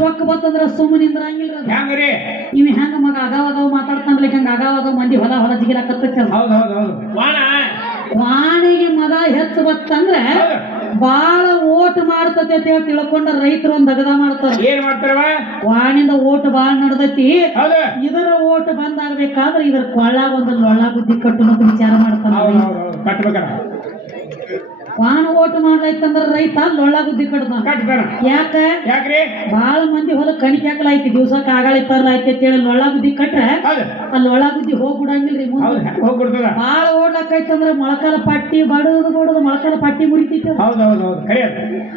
ಸೊಕ್ಕ ಬತ್ತಂದ್ರ ಸುಮ್ಮನೆ ನಿಂದ್ರಂಗಿಲ್ಲ ಹೆಂಗ್ರಿ ಇವ್ ಹೆಂಗ ಮಗ ಅಗಾವ ಮಾತಾಡ್ತಾನಲ್ಲ ಹೆಂಗ ಅಗಾವ ಮಂದಿ ಹೊಲ ಜಿಗಿಲಾಕತ್ತ ಹೌದು ಹೌದು ಹೌದು ವಾಣಿಗೆ ಮದ ಹೆಚ್ಚು ಬತ್ತಂದ್ರೆ ಬಾಳ ಓಟ್ ಮಾಡ್ತತಿ ಅಂತ ಹೇಳಿ ತಿಳ್ಕೊಂಡ ರೈತರು ಒಂದ್ ದಗದ ಮಾಡ್ತಾರ. ಏನ್ ಮಾಡ್ತಾರವ ವಾಣಿಂದ ಓಟ್ ಬಾಳ ನಡ್ದೈತಿ, ಹೌದು ಇದರ ಓಟ್ ಬಂದಾಗಬೇಕಾದ್ರೆ ಇದ್ರ ಕೊಳ್ಳ ಒಂದು ಲೊಳ್ಳ ಬುದ್ಧಿ ಕಟ್ಟು ಅಂತ ವಿಚಾರ ಮಾಡ್ತಾನ. ಕಟ್ಬೇಕಾರ ವಾಣ ಓಟ್ ಮಾಡ್ಲೈತಂದ್ರ ರೈತ ಲೊಳ್ಳ ಬುದ್ಧಿ ಕಟ್ತಾನ. ಯಾಕ್ರಿ ಬಾಳ ಮಂದಿ ಹೊಲ ಕಣಿಕೆ ಹಾಕಲಾಯ್ತಿ ದಿವ್ಸಕ್ ಆಗಳಿತ್ತಾರಲಾಯ್ತಿ ಅಂತ ಹೇಳಿ ಲೊಳ್ಳ ಬುದ್ಧಿ ಕಟ್ರೆ ಆ ಲೊಳ್ಳ ಬುದ್ಧಿ ಹೋಗ್ಬಿಡಂಗಿಲ್ರಿ. ಬಾಳ ಓಡ್ಲಕ್ಕೈತಂದ್ರ ಮೊಳಕಾಲ ಪಟ್ಟಿ ಬಡದು ಮೊಳಕಾಲ ಪಟ್ಟಿ ಮುರಿತೈತಿ.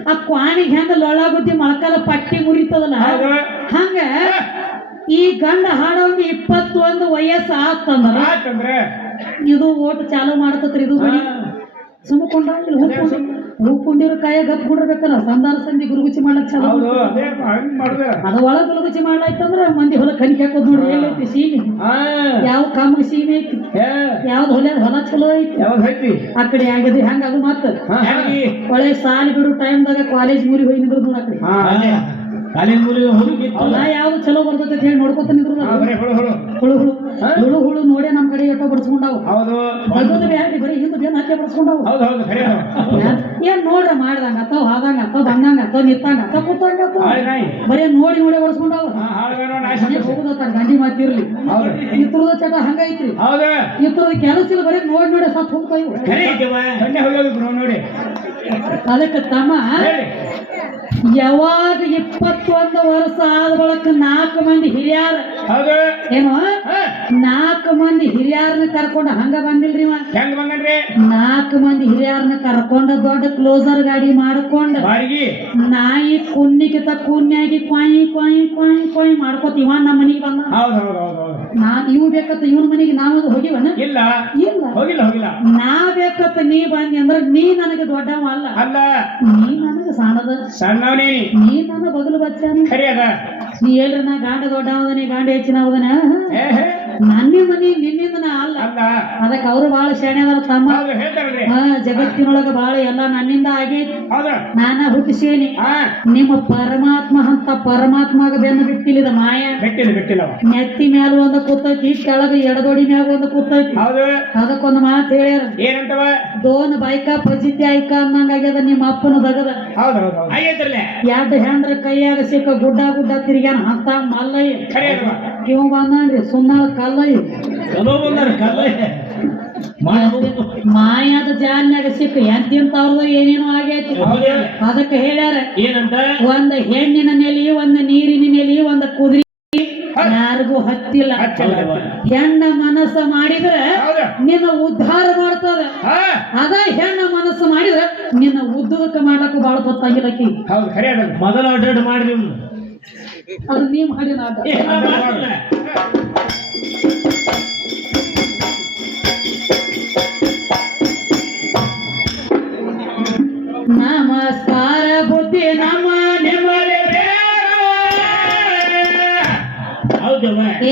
ಆ ಕ್ವಾಣಿಗೆ ಹೆಂಗ ಲೊಳ್ಳ ಬುದ್ಧಿ ಮೊಳಕಾಲ ಪಟ್ಟಿ ಮುರಿತದಲ್ಲ ಹಂಗ ಈ ಗಂಡ ಹಾಡೋಂಗ 21 ವಯಸ್ಸು ಆತಂದ್ರ ಇದು ಓಟ್ ಚಾಲು ಮಾಡ್ತತ್ರಿ. ಇದು ಹೂಕೊಂಡಿರೋ ಕಾಯ ಗಪ್ ಬಿಡ್ಬೇಕಲ್ಲ ಸಂಧಾನ ಸಂಧಿ ಗುರುಗುಚಿ ಮಾಡ್ಲಕ್ ಚಲೋ ಅದ ಒಳ ಗುರುಗುಚಿ ಮಾಡ್ಲಾಯ್ತಂದ್ರ ಮಂದಿ ಹೊಲ ಕಣಿಕೆ ಹಾಕೋದ್ ನೋಡ್ರಿ. ಎಲ್ಲೈತಿ ಸೀಮೆ ಯಾವ ಕಾಮ ಸೀಮೆ ಐತಿ ಯಾವ್ದು ಹೊಲ ಚಲೋ ಐತಿ ಆ ಕಡೆ ಆಗದಿ ಹಂಗ ಅದು ಮತ್ತ ಒಳ್ಳೆ ಸಾಲಿ ಬಿಡು ಟೈಮ್ದಾಗ ಕಾಲೇಜ್ ಮೂರಿ ಹೋಗಿ ನಿಂದ್ರು ನೋಡ ಆ ಕಡೆ ಯಾವ್ದು ಚಲೋ ಬರ್ತೈತೆ ಅಂತ ಹೇಳಿ ನೋಡ್ಕೊತ ನಿಂದ್ರು. ಹುಳು ಹುಳು ನೋಡೇ ನಮ್ ಕಡೆ ಎಷ್ಟೋ ಬಡ್ಸ್ಕೊಂಡಾವು ಬರೀ ಹಿಂದ್ ಬೇನ್ ಹಾಕಿ ಬಡ್ಸ್ಕೊಂಡಾವು. ಏನ್ ನೋಡ್ರ ಮಾಡ್ದಂಗ ಅಥವಾ ಹಾದಂಗ ಅಥವಾ ಬಂದಂಗ ಅಥವಾ ನಿತ್ತಂಗ ಅಥವಾ ಕೂತಂಗ ಬರೀ ನೋಡಿ ಬಡ್ಸ್ಕೊಂಡಾವು. ಹೋಗುದತ್ತಾರ ಗಂಡಿ ಮಾತಿರ್ಲಿ ಇತ್ರದ ಚಟ ಹಂಗೈತ್ರಿ. ಇತ್ರದ ಕೆಲಸ ಇಲ್ಲ ಬರೀ ನೋಡಿ ಸತ್ ಹೋಗ್ತಾಯಿವು. ಅದಕ್ಕೆ ತಮ್ಮ ಯಾವಾಗ 21 ವರ್ಷ ಆದ ಬಳಕ 4 ಮಂದಿ ಹಿರಿಯಾರ ಏನು 4 ಮಂದಿ ಹಿರಿಯಾರನ್ನ ಕರ್ಕೊಂಡ ಹಂಗ ಬಂದಿಲ್ರಿ. 4 ಮಂದಿ ಹಿರಿಯಾರನ್ನ ಕರ್ಕೊಂಡ ದೊಡ್ಡ ಕ್ಲೋಸರ್ ಗಾಡಿ ಮಾಡ್ಕೊಂಡ ನಾಯಿ ಕುನ್ನಿಗಿತ ಕುನ್ಯಾಗಿ ಕ್ವಾಯಿ ಕ್ವಾಯಿ ಕ್ವಾಯಿ ಕ್ವಾಯಿ ಮಾಡ್ಕೋತ ಇವ ನಮ್ಮ ಮನಿಗೆ ಬಂದ. ನಾನ್ ಇವ್ ಬೇಕತ್ತ ಇವನ್ ಮನಿಗೆ ನಾವದು ಹೋಗಿವನ ಇಲ್ಲ ನಾ ಬೇಕತ್ತ ನೀ ಬಂದಿ ಅಂದ್ರ ನೀ ನನಗೆ ದೊಡ್ಡವ ಅಲ್ಲ ನೀ ನನಗೆ ಸಣ್ಣದ ನೀ ನನ್ನ ಬಗಲು ಬಚ್ಚಾನ ನೀ ಹೇಳ್ರಿ ನಾ ಗಾಂಡ ದೊಡ್ಡವದನಿ ಗಾಂಡ ಹೆಚ್ಚಿನವದನ ನನ್ನ ಮನಿ ನಿನ್ನಿಂದ ನಾ ಅಲ್ಲ. ಅದಕ್ಕೆ ಅವ್ರು ಬಾಳ ಶಾಣ್ಯದಾರ ತಮ್ಮ. ಜಗತ್ತಿನೊಳಗ ಬಾಳ ಎಲ್ಲ ನನ್ನಿಂದ ಆಗೈತಿ ನಾನ ಹುಟ್ಟಿಸೇನಿ. ನಿಮ್ಮ ಪರಮಾತ್ಮ ಅಂತ ಪರಮಾತ್ಮಗ ಬೆನ್ನು ಬಿಟ್ಟಿಲ್ಲ ಮಾಯ ನೆತ್ತಿ ಮ್ಯಾಲ ಒಂದು ಕೂತೈತಿ ಕೆಳಗ ಎಡದೊಡಿ ಮ್ಯಾಗ ಒಂದು ಕೂತೈತಿ. ಅದಕ್ಕೊಂದು ಮಾತು ಹೇಳ್ಯಾರ ದೋನ್ ಬೈಕ ಪಜಿತಿ ಆಯ್ಕ ಅನ್ನಂಗಾಗ್ಯದ ನಿಮ್ಮ ಅಪ್ಪನ ದಗದ. ಎರಡು ಹೆಂಡ್ರ ಕೈಯಾಗ ಸಿಕ್ಕ ಗುಡ್ಡ ತಿರ್ಗ್ಯಾನ ಅಂತ ಮಲ್ಲಯ್ಯ ಇವ ಬಂದ್ರಿ ಸುನ್ನಾಳ ಕಲ್ಲಯ್ಯ ಮಾಯಾದ ಜಾನ್ಯಾಗ ಸಿಕ್ಕ ಎಂತಿಂತವ್ರದ್ದು ಏನೇನೋ ಆಗೈತಿ. ಅದಕ್ಕೆ ಹೇಳ್ಯಾರ ಏನಂತ ಒಂದ್ ಹೆಣ್ಣಿನ ನೆಲಿ ಒಂದ್ ನೀರಿನ ನೆಲಿ ಒಂದ್ ಕುದುರೆ ಯಾರಿಗೂ ಹತ್ತಿಲ್ಲ. ಹೆಣ್ಣ ಮನಸ್ಸು ಮಾಡಿದ್ರೆ ನಿನ್ನ ಉದ್ಧಾರ ಮಾಡ್ತದ. ಅದ ಹೆಣ್ಣ ಮನಸ್ಸು ಮಾಡಿದ್ರೆ ನಿನ್ನ ಉದ್ಯೋಗ ಮಾಡಕ್ ಬಾಳ ಗೊತ್ತಾಗಿಲ್ಲಕಿ. ಮೊದಲ ಅಡ್ಡ ಮಾಡಿ ಅದು ನೀ ಮಾಡಿ ನಮಸ್ಕಾರ ಬುದ್ಧಿ ನಮ್ಮ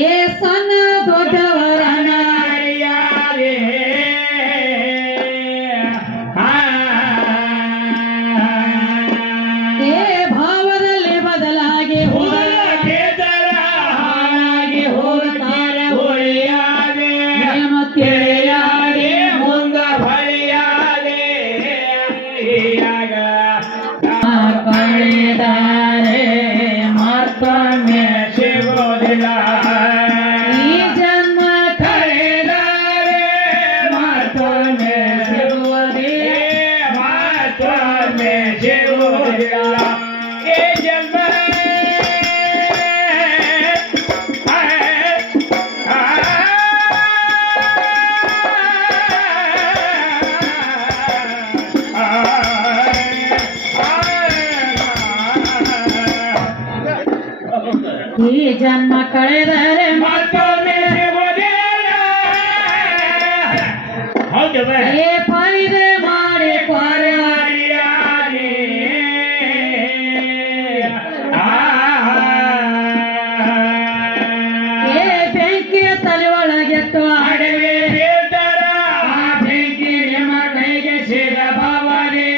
ಏ ಸಣ್ಣ ದೊಡ್ಡವರನ ಏ ಭಾವದಲ್ಲಿ ಬದಲಾಗಿ ಈ ಜನ್ಮ ಕಳೆದರೆ ಏ ಪೈದೆ ಮಾಡಿ ಏ ಬೆಂಕಿಯ ತಲೆ ಒಳಗೆಟ್ಟು ಅಡವೆ ಬೆಂಕಿ ನಿಮ್ಮ ಕೈಗೆ ಸಿಗ ಬಾವನೆ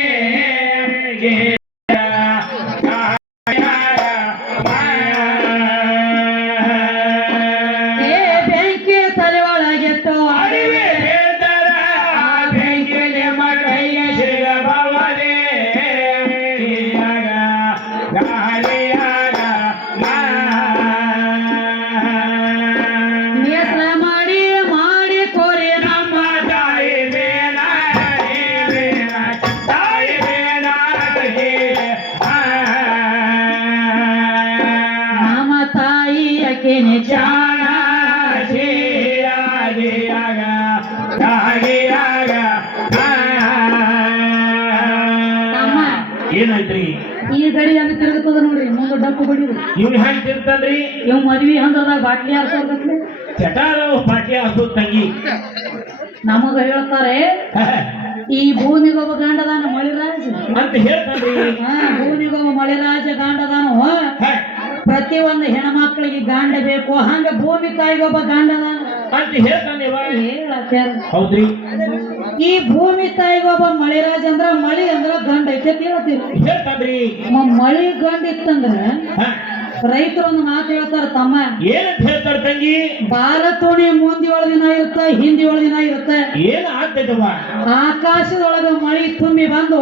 ಹಾಕೇನೆ ಚಾಣ ಶೀರಾಗಿಯಾಗ ಆಗಿಯಾಗ ಏನಾಯ್ತ್ರಿ ಈ ಗಡಿ ಹಂಗ ತಿರುಗುತ್ತದ ನೋಡ್ರಿ ಮುಂದೆ ಡಪ್ಪು ಬಡಿದು ಇವ್ನ ಹೆಂಗ್ ತಿರ್ತನ್ರಿ ಇವ್ ಮದ್ವಿ ಹಂಗದಾಗ ಬಾಟ್ಲಿ ಹಾರ್ಸೋದ್ರಿ ಚಟಾದವು ಪಾಟ್ಯ ಹಸು ತಂಗಿ ನಮಗ ಹೇಳ್ತಾರೆ ಈ ಭೂಮಿಗೊಬ್ಬ ಗಾಂಡದಾನ ಮಳಿರಾಜ ಅಂತ ಹೇಳ್ತಾನ್ರಿ ಭೂಮಿಗೊಬ್ಬ ಮಳಿರಾಜ ಗಾಂಡದಾನು ಪ್ರತಿ ಒಂದು ಹೆಣ್ಮಕ್ಳಿಗೆ ಗಾಂಡ ಬೇಕು ಹಂಗ ಭೂಮಿ ತಾಯಿಗೊಬ್ಬ ಗಾಂಡದಾನ ಅಂತ ಹೇಳ್ತಾನೆ ಹೇಳತ್ತಾರ ಹೌದ್ರಿ ಈ ಭೂಮಿ ತಾಯಿಗೊಬ್ಬ ಮಳಿರಾಜ ಅಂದ್ರ ಮಳಿ ಅಂದ್ರ ಗಂಡ ಐತೆ ಹೇಳ್ತೀವಿ ಹೇಳ್ತಾನ್ರಿ ಮಳಿ ಗಂಡ ಇತ್ತಂದ್ರ ರೈತರು ಒಂದು ಮಾತು ಹೇಳ್ತಾರ ತಮ್ಮ ಏನಂತ ಹೇಳ್ತಾರ ತಂಗಿ ಭಾರತೋಣಿ ಮುಂದಿ ಒಳ ದಿನ ಇರುತ್ತ ಹಿಂದಿ ಒಳ ದಿನ ಇರುತ್ತೆ ಏನ್ ಆಗ್ತೈತವ ಆಕಾಶದೊಳಗ ಮಳಿ ತುಂಬಿ ಬಂದು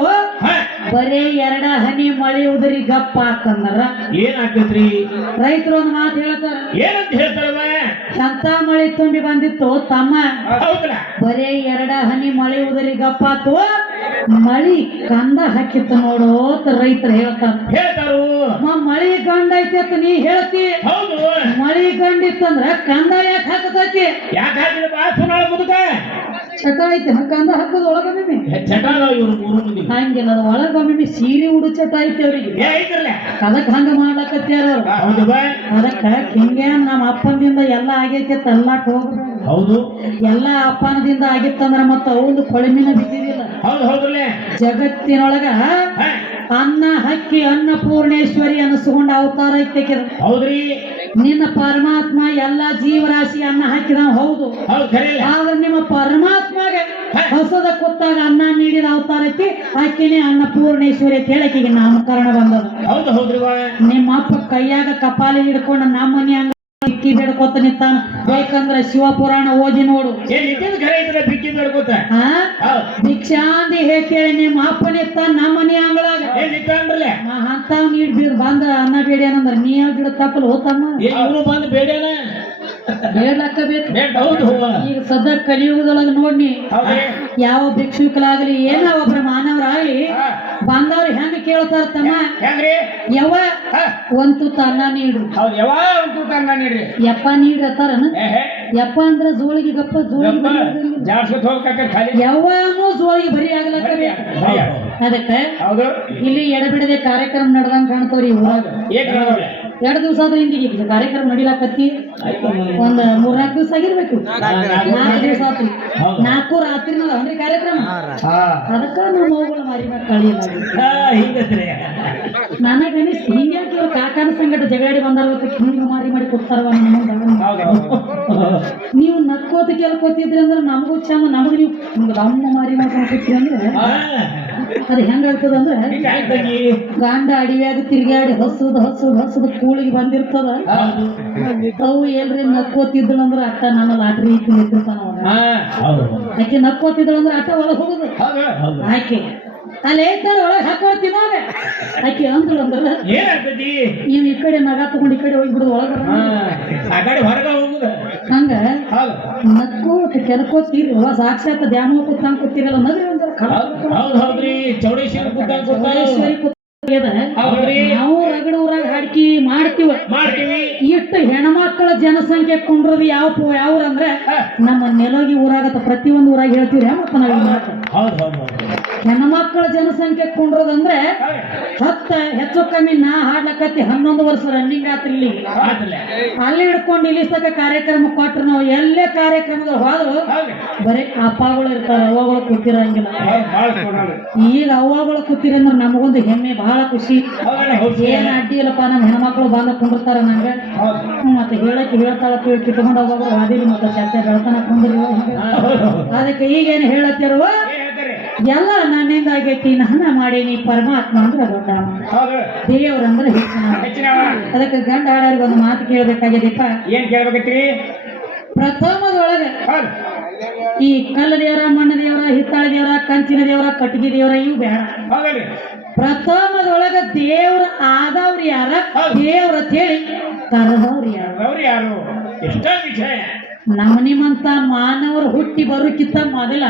ಬರೇ 2 ಹನಿ ಮಳಿ ಉದರಿ ಗಪ್ಪ ಹಾಕಂದ್ರ ಏನ್ ಆಗ್ತೈತ್ರಿ ರೈತರು ಒಂದು ಮಾತು ಹೇಳ್ತಾರ ಏನಂತ ಹೇಳ್ತಾರವ ಎಂತ ಮಳಿ ತುಂಬಿ ಬಂದಿತ್ತು ತಮ್ಮ ಹೌದ್ರ ಬರೇ 2 ಹನಿ ಮಳಿ ಉದರಿ ಗಪ್ಪ ಆತು ಮಳಿ ಕಂದ ಹಾಕಿತ್ತು ನೋಡೋತ ರೈತರು ಹೇಳ್ತಾರು ಮಳಿ ಗಂಡ ಐತಿ ಅಂತ ನೀ ಹೇಳ್ತಿ ಹೌದು ಮಳಿ ಗಂಡ ಇತ್ತಂದ್ರ ಕಂದ ಯಾಕೆ ಹಾಕತೈತಿ ಯಾಕೆ ಹಾಕಿದ ಬಾ ಸುನಾಳ ಮುದುಕ ಚಟ ಐತಿ ಕಂದ ಹಾಕದ ಒಳಗೊಮ್ಮೆ ಚಟ ಇವ್ರು 3 ಮಂದಿ ಹಂಗಿಲ್ಲ ಅದು ಒಳಗೊಮ್ಮೆ ಸೀರೆ ಉಡು ಚಟ ಐತಿ ಅವ್ರಿಗೆ ಅದಕ್ ಹಂಗ ಮಾಡ್ಲಕತ್ಯಾರ ಹೌದು ಬಾ ಅದಕ್ಕ ಹಿಂಗೆ ನಮ್ಮ ಅಪ್ಪನದಿಂದ ಎಲ್ಲ ಆಗೈತಿ ತಲ್ಲಾಕ್ ಹೋಗ್ಬೇಕು ಹೌದು ಎಲ್ಲ ಅಪ್ಪನದಿಂದ ಆಗಿತ್ತಂದ್ರ ಮತ್ತ ಅವನು ಕೊಳಮಿನ ಬಿದ್ದಿದಿಲ್ಲ ಹೌದು ಹೌದಲ್ಲೇ ಜಗತ್ತಿನೊಳಗ ಅನ್ನ ಹಕ್ಕಿ ಅನ್ನಪೂರ್ಣೇಶ್ವರಿ ಅನಿಸ್ಕೊಂಡ ಅವತಾರ ಐತೆ ಹೌದ್ರಿ ನಿನ್ನ ಪರಮಾತ್ಮ ಎಲ್ಲಾ ಜೀವರಾಶಿ ಅನ್ನ ಹಾಕಿದ ಹೌದು ಆದ್ರೆ ನಿಮ್ಮ ಪರಮಾತ್ಮಗೆ ಹೊಸದ ಕೂತಾಗ ಅನ್ನ ನೀಡಿದ ಅವತಾರ ಐತಿ ಆಕಿನೇ ಅನ್ನಪೂರ್ಣೇಶ್ವರಿ ಅಂತ ಹೇಳಕಿಗೆ ನಾಮಕರಣ ಬಂದದ ಹೌದು ಹೌದ್ರಿ ನಿಮ್ಮ ಅಪ್ಪ ಕೈಯಾಗ ಕಪಾಲಿ ಹಿಡ್ಕೊಂಡು ನಮ್ಮ ಮನೆ ಹಂಗ ಬಿಕ್ಕಿ ಬೇಡ್ಕೋತ ನಿಂತಾನ ಬೇಕಂದ್ರ ಶಿವಪುರಾಣ ಓದಿ ನೋಡು ಬಿಕ್ಕಿ ಬೇಡ್ಕೋತ ಭಿಕ್ಷಾಂದಿ ಹೇಳ್ತೇಳಿ ನಿಮ್ಮ ಅಪ್ಪ ನಿಂತ ನಮ್ಮ ಮನೆ ಅಂಗಳಾಗ ಅಂತಾವ್ ನೀಡ್ ಬೀದ್ ಬಂದ ಅನ್ನ ಬೇಡಿ ಅನ್ನಂದ್ರ ನೀ ಗಿಡ ತಪ್ಪಲ್ ಹೋತಮ್ಮ ಬಂದ್ ಬೇಡೇನ ಬೇಡ್ಲಕ್ಕ ಬೇಕು ಈಗ ಸದ್ಯ ಕಲಿಯುಗದೊಳಗ ನೋಡ್ನಿ ಯಾವ ಭಿಕ್ಷುಕಲಾಗ್ಲಿ ಏನ ಒಬ್ರ ಮಾನವರಾಗ್ಲಿ ಬಂದವ್ರು ಹೆಂಗ ಕೇಳ್ತಾರ ತಮ್ಮ ಯಾವ ಒಂದ್ ತುತ್ತ ಅನ್ನ ನೀಡು ಯಪ್ಪ ನೀಡ್ತಾರನ ಯಪ್ಪ ಅಂದ್ರ ಜೋಳಿಗೆ ಗಪ್ಪ ಜೋಳಿಗೆ ಯಾವಾನು ಜೋಳಿಗೆ ಬರಿ ಆಗ್ಲಕ್ಕ ಬೇಕು ಅದಕ್ಕ ಇಲ್ಲಿ ಎಡಬಿಡದೆ ಕಾರ್ಯಕ್ರಮ ನಡೆದಂಗ ಕಾಣ್ತವ್ರಿ ಊರಾಗ 2 ದಿವಸ ಆದ್ರೆ ಹಿಂದಿಗೆ ಕಾರ್ಯಕ್ರಮ ನಡಿಲಾಕತ್ತಿ ಒಂದ್ 3-4 ದಿವಸ ಆಗಿರ್ಬೇಕು 4 ದಿವಸ ಆತ್ರಿ 4 ರಾತ್ರಿ ಅಂದ್ರೆ ಕಾರ್ಯಕ್ರಮ ಅದಕ್ಕ ನಮ್ಮ ಮಗಳು ಮಾರಿ ಕಳಿಯಲ್ಲ ನನಗನಿಸ್ ಹಿಂಗ್ಯಾಕೆ ಇವ್ರು ಕಾಕಾನ ಸಂಗಟ ಜಗಾಡಿ ಬಂದಾರ ಹಿಂಗ ಮಾರಿ ಮಾಡಿ ಕೊಡ್ತಾರವ ನೀವು ನಕ್ಕೋತ ಕೇಳ್ಕೊತಿದ್ರಿ ಅಂದ್ರೆ ನಮಗೂ ಚಂದ ನಮಗ್ ನೀವು ಅಮ್ಮ ಮಾರಿ ಮಾಡ್ಕೊಂಡು ಕೂತೀವಿ ಅಂದ್ರೆ ಅದು ಹೆಂಗಾಗ್ತದ ಅಂದ್ರೆ ಗಾಂಡ ಅಡಿಯಾಗ ತಿರ್ಗಾಡಿ ಹಸುದ ಕೂಳಿಗೆ ಬಂದಿರ್ತದ ಅವು ಏನ್ರಿ ನಕ್ಕೋತಿದ್ದಳು ಅಂದ್ರೆ ಅಟ್ಟ ನನ್ನ ಲಾಟ್ರಿ ತಿಂದಿರ್ತಾನ ಆಕೆ ನಕ್ಕೋತಿದ್ದಳು ಅಂದ್ರೆ ಅಟ್ಟ ಒಳಗೆ ಹೋಗುದು ಆಕೆ ಅಲ್ಲಿ ಐತಾರ ಒಳಗೆ ಹಾಕೊಳ್ತೀವಿ ನಾವೇ ಆಕೆ ಅಂದ್ರು ಅಂದ್ರ ಇವ್ ಈ ಕಡೆ ನಗ ತಗೊಂಡು ಈ ಕಡೆ ಹೋಗ್ಬಿಡುದು ಒಳಗ ಹಂಗ ನಕ್ಕೋತ ಕೆಲ್ಕೋತೀರಿ ಸಾಕ್ಷಾತ್ ದ್ಯಾಮ ಕೂತಂಗ್ ಕೂತಿರಲ್ಲ ನದ್ರಿ ನಾವು ರಗಡ ಊರಾಗ ಹಾಡ್ಕಿ ಮಾಡ್ತೀವಿ ಇಷ್ಟು ಹೆಣ್ಮಕ್ಳ ಜನಸಂಖ್ಯೆ ಕೊಂಡ್ರದು ಯಾವ್ರಂದ್ರೆ ನಮ್ಮ ನೆಲೋಗಿ ಊರಾಗತ್ತ ಪ್ರತಿಯೊಂದು ಊರಾಗ ಹೇಳ್ತೀವಿ ಮತ್ತ ನಾವ್ ಹೆಣ್ಮಕ್ಳ ಜನಸಂಖ್ಯೆ ಕೊಂಡ್ರದಂದ್ರೆ ಹೆಚ್ಚು ಕಮ್ಮಿ ನಾ ಹಾಡ್ಲಕತ್ತಿ 11 ವರ್ಷ ರನ್ನಿಂಗ್ ಆತ್ರಿ ಇಲ್ಲಿ ಅಲ್ಲಿ ಹಿಡ್ಕೊಂಡು ಇಲ್ಲಿ ತಕ್ಕ ಕಾರ್ಯಕ್ರಮ ಕೊಟ್ರು ನಾವು ಎಲ್ಲೇ ಕಾರ್ಯಕ್ರಮಗಳು ಹೋದ್ರು ಬರೀ ಅಪ್ಪಗಳು ಇರ್ತಾರ ಅವ್ವಗಳು ಕೂತಿರಂಗಿಲ್ಲ ಈಗ ಅವ್ವಗಳು ಕೂತಿರ ಅಂದ್ರೆ ನಮಗೊಂದು ಹೆಮ್ಮೆ ಬಹಳ ಖುಷಿ ಏನ್ ಅಡ್ಡಿ ಇಲ್ಲಪ್ಪ ನಮ್ಮ ಹೆಣ್ಮಕ್ಳು ಬಂದ ಕುಂಡಿರ್ತಾರ ನಂಗ ಮತ್ತೆ ಹೇಳ್ತಾಳ ಕಿಟ್ಕೊಂಡು ಹೋಗೋರು ಅದಿರಿ ಮತ್ತೆ ಚರ್ಚೆ ಬೆಳತನ ಕುಂದ್ರಿ ಅದಕ್ಕೆ ಈಗೇನು ಹೇಳತ್ತಿರುವ ಎಲ್ಲ ನನ್ನಿಂದ ಆಗೈತಿ ನಾನ ಮಾಡೀನಿ ಪರಮಾತ್ಮ ಅಂದ್ರೆ ದೊಡ್ಡ ದೇವ್ರಂದ್ರೆ ಹೆಚ್ಚಿನ ಅದಕ್ಕೆ ಗಂಡ ಆಡೋರಿಗೆ ಒಂದು ಮಾತು ಕೇಳ್ಬೇಕಾಗ್ಯದಪ್ಪ ಏನ್ ಕೇಳ್ಬೇಕೈತ್ರಿ ಪ್ರಥಮದೊಳಗ ಈ ಕಲ್ಲ ದೇವರ ಮಣ್ಣ ದೇವರ ಹಿತ್ತಾಳ ದೇವರ ಕಂಚಿನ ದೇವರ ಕಟ್ಟಿಗೆ ದೇವರ ಇವು ಬೇಡ ಪ್ರಥಮದೊಳಗ ದೇವ್ರ ಆದವ್ರು ಯಾರ ದೇವ್ರ ಹೇಳಿ ಕರೆದವ್ರು ಯಾರು ಎಷ್ಟ ವಿಷಯ ನಮ್ಮ ನಿಮ್ಮಂತ ಮಾನವರು ಹುಟ್ಟಿ ಬರೋಕ್ಕಿಂತ ಮೊದಲ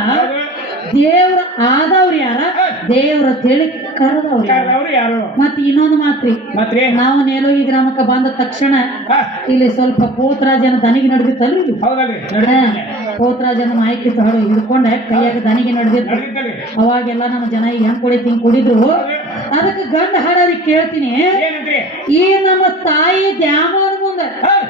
ದೇವ್ರ ಆದವ್ರು ಯಾರ ದೇವ್ರ ತಿಳಿ ಕರೆದವ್ರು ಅವ್ರು ಯಾರು ಮತ್ ಇನ್ನೊಂದು ಮಾತ್ರಿ ಮತ್ರಿ ನಾವು ನೇಲೋಗಿ ಗ್ರಾಮಕ್ಕೆ ಬಂದ ತಕ್ಷಣ ಹಾ, ಇಲ್ಲಿ ಸ್ವಲ್ಪ ಪೋತ್ರಾಜನ ದನಿಗೆ ನಡೆದಿತ್ತಲ್ರಿ ಇದು ಹೌದಲ್ರಿ ಪೋತ್ರಾಜನ ಮಾಹಿತಿ ತಗೊಂಡು ಹಿಡ್ಕೊಂಡ ಕೈಯಾಗ ದನಿಗೆ ನಡೆದಿತ್ತು ನಡೀತಲ್ರಿ ಅವಾಗೆಲ್ಲ ನಮ್ಮ ಜನ ಹೆಂಗ್ ಕುಡಿತಿ ಹಿಂಗ್ ಕುಡಿದ್ರು ಅದಕ್ಕೆ ಗಂಡ ಹಾಡೋರಿಗೆ ಕೇಳ್ತೀನಿ ಏನಂತ್ರಿ ಈ ನಮ್ಮ ತಾಯಿ ದ್ಯಾಮವ್ರ ಮುಂದೆ ಹೌದ್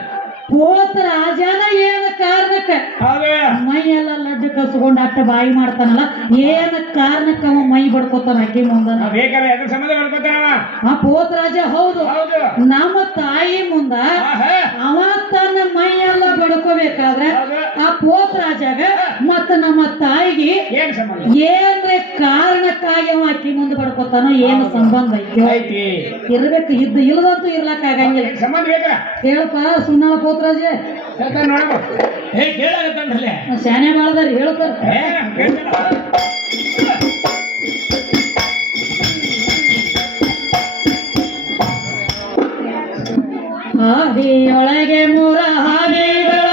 ಪೋತ ರಾಜನ ಏನ ಕಾರಣಕ್ಕ ಹೌದು ಮೈಯೆಲ್ಲ ಲಡ್ಡು ಕಸ್ಕೊಂಡ್ ಅಟ್ಟ ಬಾಯಿ ಮಾಡ್ತಾನಲ್ಲ ಏನ ಕಾರಣಕ್ಕ ಅವ ಮೈ ಬಡ್ಕೋತಾನ ಅಕ್ಕಿ ಮುಂದ ಬೇಕಾದ್ರೆ ಎದ್ರ ಸಂಬಂಧ ಮಾಡ್ಕೊತಾನವ ಆ ಪೋತ ರಾಜ ಹೌದು ಹೌದು ನಮ್ಮ ತಾಯಿ ಮುಂದ ಆಹಾ, ಅವ ತನ್ನ ಮೈಯೆಲ್ಲ ಬಡ್ಕೋಬೇಕಾದ್ರೆ ಹೌದು ಆ ಪೋತ ರಾಜಾಗ ಮತ್ತ ನಮ್ಮ ತಾಯಿಗೆ ಏನ್ ಸಂಬಂಧ ಏನ್ರೆ ಕಾರಣಕ್ಕಾಗಿ ಅವ ಅಕ್ಕಿ ಮುಂದೆ ಬಡ್ಕೋತಾನೋ ಏನು ಸಂಬಂಧ ಐತಿ ಐತಿ ಇರ್ಬೇಕು ಇಲ್ಲದಂತೂ ಇರ್ಲಕ್ ಆಗಂಗಿಲ್ಲ ಏನ್ ಸಂಬಂಧ ಬೇಕಾ ಹೇಳಪ್ಪ ಸುಮ್ಮನ ಪೋತ್ರಾಜೆ ಹೇಳ್ತಾನೆ ನೋಡಮ್ಮ ಹೇ ಕೇಳಾಗತ್ತಂದ್ರಲ್ಲೇ ಶಾನೆ ಮಾಡದಾರಿ ಹೇಳ್ತಾರ ಹಾದಿಯೊಳಗೆ ಮೂರ ಹಾದಿಗಳು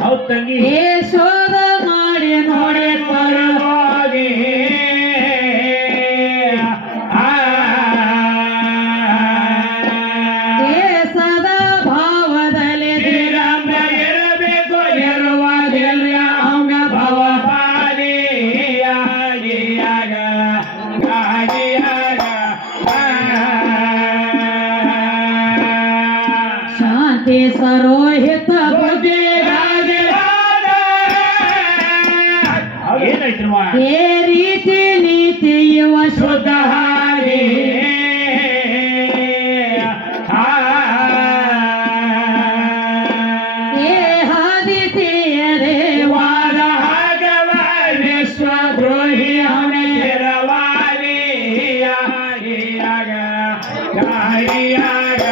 ಹೌದ್ ತಂಗಿ ಶೋಧ ಮಾಡಿ ನೋಡಿ ಪರವಾಗಿ ಸದಾ ಭಾವದಲ್ಲಿ ಇರಬೇಕು ಇರುವುದಿಲ್ಲ ಅವಂಗ ಭವ ಶಾಂತಿ ಸರೋಹಿತ ಬುದ್ಧಿ ಏನಾಯ್ತು ಏ ರೀತಿ ನೀತಿ ಯುವ ಶುದ್ಧ ಹಾಗೆ ಏ ಹಾದಿ ತೀಯರೆ ವಾದ ಹಾಗವ ವಿಶ್ವದ್ರೋಹಿ ಅವನಿರವಾರಿ ಗಾಳಿಯಾಗ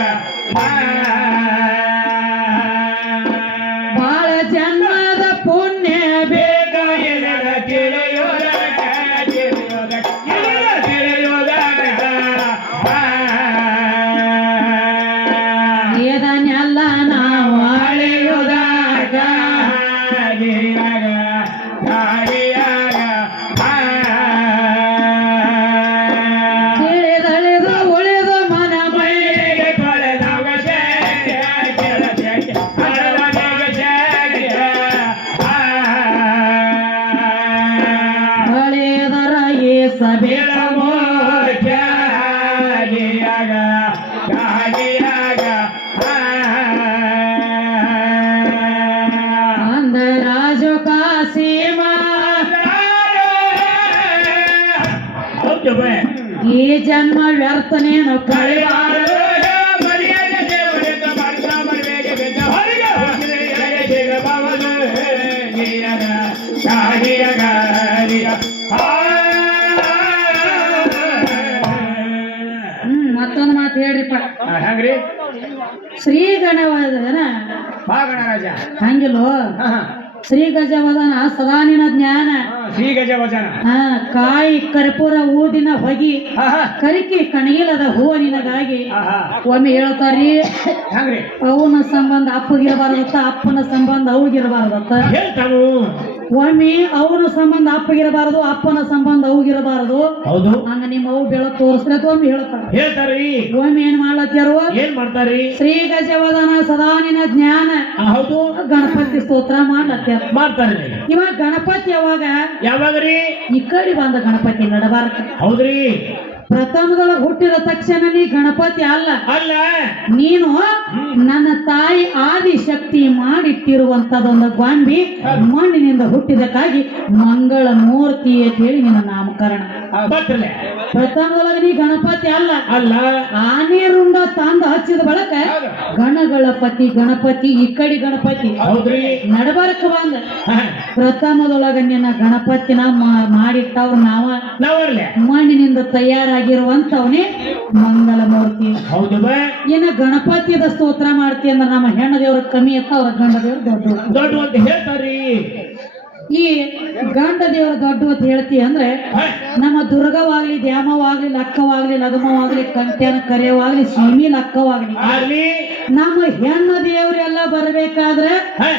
ಬಾಳ ಜನ್ಮದ ಪುಣ್ಯ ಬೇಗ ಎನರ ತಿಳಿಯೋದಕ ಇದನ್ನೆಲ್ಲ ನಾವು ಅಳೆಯುವುದಾಗ ತಿಳಿದಳಿದು ಉಳಿದು ಮನ ಮೈಗೆ ತೊಳೆದವ ಹೊಳೆದರ ಈ ಸಭೆ ಅಂದ ರಾಜು ಕಾಸೀಮ ಈ ಜನ್ಮ ವ್ಯರ್ಥನೇನು ಕಳೆವಾರ ಮತ್ತೊಂದು ಮಾತು ಹೇಳ್ರಿಪ್ಪ ಹೆಂಗ್ರಿ ಶ್ರೀ ಗಣವದನ ಬಾ ಗಣರಾಜ ಹಂಗಿಲ್ಲೋ ಶ್ರೀ ಗಜವದನ ಸದಾನಿನ ಜ್ಞಾನ ಶ್ರೀ ಗಜವಚನ ಕಾಯಿ ಕರ್ಪೂರ ಊದಿನ ಹೊಗಿ ಆಹಾ ಕರಿಕಿ ಕಣಗಿಲದ ಹೂವ ನಿನಗಾಗಿ ಆಹಾ ಒಮ್ಮೆ ಹೇಳ್ತಾರಿ ಹೆಂಗ್ರಿ ಅವನ ಸಂಬಂಧ ಅಪ್ಪಗಿರಬಾರ್ದತ್ತ ಅಪ್ಪನ ಸಂಬಂಧ ಅವಗಿರಬಾರ್ದತ್ತ ಹೇಳ್ತಾನು ಒಮ್ಮೆ ಅವನ ಸಂಬಂಧ ಅಪ್ಪಗಿರಬಾರದು ಅಪ್ಪನ ಸಂಬಂಧ ಅವಗಿರಬಾರದು ಹೌದು ಹಂಗ ನಿಮ್ಮ ಅವು ಬೆಳಕು ತೋರಿಸ್ರೆ ಒಮ್ಮೆ ಹೇಳ್ತಾರ ಹೇಳ್ತಾರಿ ಒಮ್ಮೆ ಏನ್ ಮಾಡ್ಲತ್ಯಾರು ಏನ್ ಮಾಡ್ತಾರಿ ಶ್ರೀ ಗಜವದನ ಸದಾನಿನ ಜ್ಞಾನ ಹೌದು ಗಣಪತಿ ಸ್ತೋತ್ರ ಮಾಡ್ಲತ್ಯಾರ ಮಾಡ್ತಾರಿ ಇವಾಗ ಗಣಪತಿ ಯಾವಾಗ ಯಾವಾಗ್ರಿ ಈ ಕಡೆ ಬಂದ ಗಣಪತಿ ನಡಬಾರಕ ಹೌದ್ರಿ ಪ್ರಥಮದೊಳಗೆ ಹುಟ್ಟಿದ ತಕ್ಷಣ ನೀ ಗಣಪತಿ ಅಲ್ಲ ಅಲ್ಲ ನೀನು ನನ್ನ ತಾಯಿ ಆದಿ ಶಕ್ತಿ ಮಾಡಿಟ್ಟಿರುವಂತದೊಂದು ಗೊಂಬಿ ಮಣ್ಣಿನಿಂದ ಹುಟ್ಟಿದಕ್ಕಾಗಿ ಮಂಗಳ ಮೂರ್ತಿ ಅಂತ ಹೇಳಿ ನಿನ್ನ ನಾಮಕರಣ ಬರ್ತಲೆ ಪ್ರಥಮದೊಳಗೆ ನೀ ಗಣಪತಿ ಅಲ್ಲ ಅಲ್ಲ ಆನೆ ರುಂಡ ತಂದ ಹಚ್ಚಿದ ಬಳಕ ಗಣಗಳಪತಿ ಗಣಪತಿ ಈ ಕಡೆ ಗಣಪತಿ ಹೌದ್ರಿ ನಡಬಾರಕ ಬಂದ ಹಾ, ಪ್ರಥಮದೊಳಗ ನಿನ್ನ ಗಣಪತಿನ ಮಾಡಿಟ್ಟವ್ರು ನಾವರ್ಲೆ ಮಣ್ಣಿನಿಂದ ತಯಾರಾಗಿರುವಂತವನೇ ಮಂಗಲ ಮೂರ್ತಿ ಹೌದು ಬಾ ಇನ್ನ ಗಣಪತಿದ ಸ್ತೋತ್ರ ಮಾಡ್ತಿ ಅಂದ್ರೆ ನಮ್ಮ ಹೆಣ್ಣು ದೇವ್ರ ಕಮ್ಮಿ ಇತ್ತ ಅವ್ರ ಗಂಡ ದೇವ್ರ ದೊಡ್ಡ ದೊಡ್ಡ ಅಂತ ಹೇಳ್ತಾರಿ ಈ ಗಂಡ ದೇವ್ರ ದೊಡ್ಡ ಅಂತ ಹೇಳ್ತಿ ಅಂದ್ರೆ ಹಾ, ನಮ್ಮ ದುರ್ಗವಾಗ್ಲಿ ದ್ಯಾಮವಾಗ್ಲಿ ಲಕ್ಕವಾಗ್ಲಿ ಲಗಮವಾಗ್ಲಿ ಕಂಟ್ಯಾನ ಕರೆಯವಾಗ್ಲಿ ಸೀಮಿ ಲಕ್ಕವಾಗ್ಲಿ ಆಗ್ಲಿ ನಮ್ಮ ಹೆಣ್ಣು ದೇವ್ರೆಲ್ಲ ಬರ್ಬೇಕಾದ್ರೆ ಹಾ,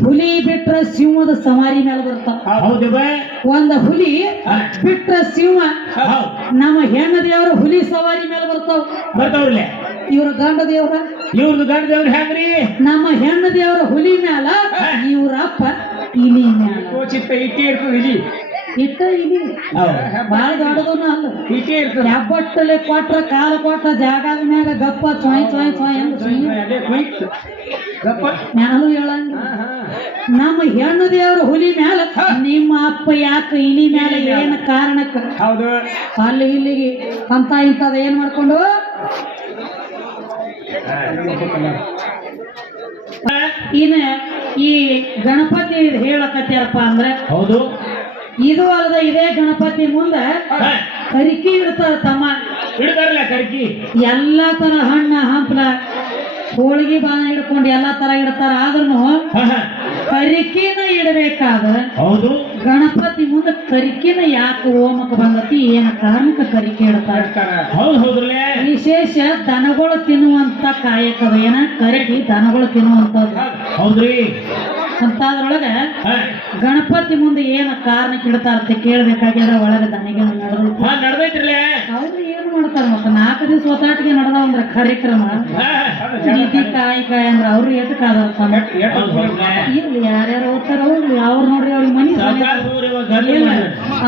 ಹುಲಿ ಬಿಟ್ರ ಸಿಂಹದ ಸವಾರಿ ಮೇಲೆ ಬರ್ತಾವ. ಹೌದವ ಒಂದ ಹುಲಿ ಬಿಟ್ರ ಸಿಂಹ ಹೌದ್ ನಮ್ಮ ಹೆಣ್ಣು ದೇವ್ರ ಹುಲಿ ಸವಾರಿ ಮೇಲೆ ಬರ್ತಾವ. ಬರ್ತಾವ್ರಲ್ಲ ಇವ್ರ ಗಂಡ ದೇವ್ರ ಇವ್ರದ್ದು ಗಂಡ ದೇವ್ರ ಹೆಂಗ್ರಿ ನಮ್ಮ ಹೆಣ್ಣು ದೇವ್ರ ಹುಲಿ ಮ್ಯಾಲ ಇವ್ರಪ್ಪ ಇಲಿ ಮ್ಯಾಲ ಚಿತ್ತ ಇಟ್ಟೇ ಇರ್ತದೆ ಇಲ್ಲಿ ಇಟ್ಟ ಇಲಿ ಬಾಳ ದೊಡ್ಡದನ್ನ ಅಲ್ಲ. ಇಟ್ಟೇ ಇರ್ತದೆ ಹೆಬ್ಬಟ್ಟಲೆ ಕೊಟ್ರ ಕಾಲ ಕೊಟ್ರ ಜಾಗದ ಮ್ಯಾಗ ಗಪ್ಪ ಚೊಯ್ ಚೊಯ್ ಚೊಯ್ ಅಂತ ಅದೇ ಕುಯ್ತು. ಗಪ್ಪ ಮ್ಯಾಲು ಹೇಳಂಗ. ನಮ್ಮ ಹೆಣ್ಣು ದೇವ್ರ ಹುಲಿ ಮ್ಯಾಲ ನಿಮ್ಮ ಅಪ್ಪ ಯಾಕ ಇಲಿ ಮ್ಯಾಲ ಏನ್ ಕಾರಣಕ್ಕ ಹೌದು ಅಲ್ಲಿ ಇಲ್ಲಿಗೆ ಅಂತ ಇಂತದ ಏನ್ ಮಾಡ್ಕೊಂಡು ಇನ್ನ ಈ ಗಣಪತಿ ಹೇಳಕತ್ಯಾರಪ್ಪ ಅಂದ್ರ ಹೌದು ಇದು ಅಲ್ಲದ ಇದೇ ಗಣಪತಿ ಮುಂದ ಕರಿಕಿ ಇಡ್ತಾರ ತಮ್ಮ. ಇಡ್ತಾರಲ್ಲ ಕರ್ಕಿ ಎಲ್ಲಾ ತರ ಹಣ್ಣ ಹಂಪಲ ಹೋಳಿಗೆ ಬಾಣ ಹಿಡ್ಕೊಂಡು ಎಲ್ಲಾ ತರ ಇಡ್ತಾರ. ಆದ್ರೂ ಕರಿಕಿನ ಇಡಬೇಕಾದ್ರ ಹೌದು ಗಣಪತಿ ಮುಂದ ಕರಿಕಿನ ಯಾಕೆ ಓಮಕ್ಕೆ ಬಂದತಿ ಏನ ಕಾರಣಕ್ಕೆ ಕರಿಕೆ ಇಡ್ತಾರ. ಹೌದ್ ಹೌದ್ರಲ್ಲೇ ವಿಶೇಷ ದನಗಳು ತಿನ್ನುವಂತ ಕಾಯಕದ ಏನ ಕರಿಕಿ ದನಗಳು ತಿನ್ನುವಂತದ್ದು ಹೌದ್ರಿ ಅಂತಾದ್ರೊಳಗ ಗಣಪತಿ ಮುಂದೆ ಏನ ಕಾರಣಕ್ಕೆ ಇಡ್ತಾರ ಅಂತ ಕೇಳ್ಬೇಕಾಗ್ಯದ. ಒಳಗ ದನಿಗೆ ನಡೆದ ನಡ್ದೈತ್ರಲ್ಲೇ ಅವ್ರು ಏನ್ ಮಾಡ್ತಾರ ಮತ್ತ 4 ದಿವಸ ಒತ್ತಾಟಿಗೆ ನಡೆದವಂದ್ರ ಕಾರ್ಯಕ್ರಮ ನಿಧಿ ಕಾಯಿ ಕಾಯಿ ಅಂದ್ರ ಅವ್ರು ಎದಕ್ಕಾದರ್ತಾನ ಇರ್ಲಿ ಯಾರ್ಯಾರು ಓದ್ತಾರ ಹೋಗ್ಲಿ. ಅವ್ರು ನೋಡ್ರಿ ಅವ್ರಿಗೆ ಮನಿ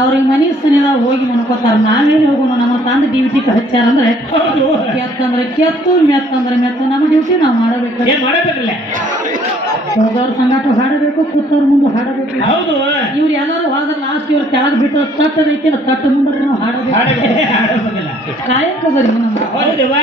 ಅವ್ರಿಗೆ ಮನಿ ಸನಿದಾಗ ಹೋಗಿ ಮನ್ಕೋತಾರ. ನಾವೇನು ಹೋಗೋಣ ನಮ್ಮ ತಂದ ಡ್ಯೂಟಿಗೆ ಹಚ್ಚಾರಂದ್ರೆ ಕೆತ್ತಂದ್ರೆ ಕೆತ್ತು ಮೆತ್ತಂದ್ರೆ ಮೆತ್ತು. ನಮ್ಮ ಡ್ಯೂಟಿ ನಾವು ಮಾಡಬೇಕು. ಏನ್ ಮಾಡಬೇಕಲ್ಲ ಹೋಗೋರ್ ಸಂಗಾಟ ಹಾಡಬೇಕು ಕೂತವ್ರ ಮುಂದೆ ಹಾಡಬೇಕು. ಹೌದು ಇವ್ರು ಎಲ್ಲರೂ ಹೋದ್ರ ಲಾಸ್ಟ್ ಇವ್ರು ಕೆಳಗ್ ಬಿಟ್ಟು ತಟ್ಟದ ಐತಿ ತಟ್ಟ ಮುಂದೆ ನಾವು ಹಾಡಬೇಕು. ಹಾಡಬೇಕಲ್ಲ ಕಾಯಕ ಬರೀ ನಮ್ಮ ಹೌದವ